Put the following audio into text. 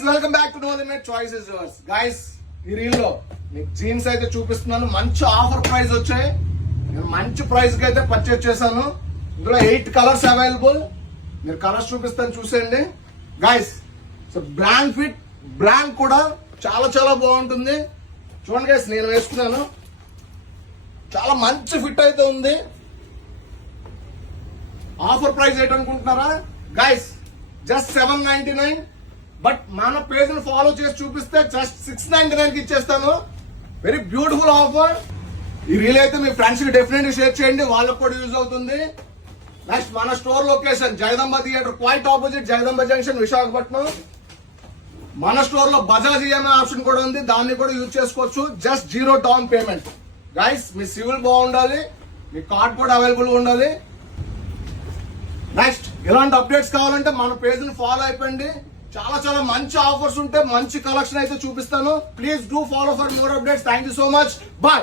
Guys welcome back to know limit choice is yours. Guys ఈ reel లో మీకు jeans అయితే చూపిస్తున్నాను. మంచి ఆఫర్ ప్రైస్ వచ్చాయి. నేను మంచి ప్రైస్ కి అయితే పర్చేజ్ చేశాను. ఇందులో 8 కలర్స్ అవైలబుల్. మీరు కలర్స్ చూపిస్తాను, చూసేయండి guys. So brand fit, brand కూడా చాలా చాలా బాగుంటుంది. చూడండి గైస్, నేను వేసుకున్నాను. చాలా మంచి ఫిట్ అయితే ఉంది. ఆఫర్ ప్రైస్ ఏంటనుకుంటున్నారా గైస్? జస్ట్ 799. బట్ మన పేజ్ ని ఫాలో చేసి చూపిస్తే జస్ట్ 699 కి ఇచ్చేస్తాను. Very beautiful offer. ఈ రీల్ అయితే మీ ఫ్రెండ్స్ కి డెఫినెట్లీ షేర్ చేయండి, వాళ్ళకి కూడా యూజ్ అవుతుంది. నెక్స్ట్ మన store location Jagadamba theatre quite opposite, Jagadamba junction, Visakhapatnam. మన స్టోర్ లో బజాజ్ ఈఎంఐ ఆప్షన్ కూడా ఉంది, దాన్ని కూడా యూజ్ చేసుకోవచ్చు. Just 0 down payment. గైస్ మీ సివిల్ బాగుండాలి, మీ కార్డ్ కూడా అవైలబుల్ గా ఉండాలి. నెక్స్ట్ ఇలాంటి అప్డేట్స్ కావాలంటే మన పేజ్ ని ఫాలో అయిపోండి. చాలా చాలా మంచి ఆఫర్స్ ఉంటే మంచి కలెక్షన్ అయితే చూపిస్తాను. Please do follow for more updates. Thank you so much. Bye.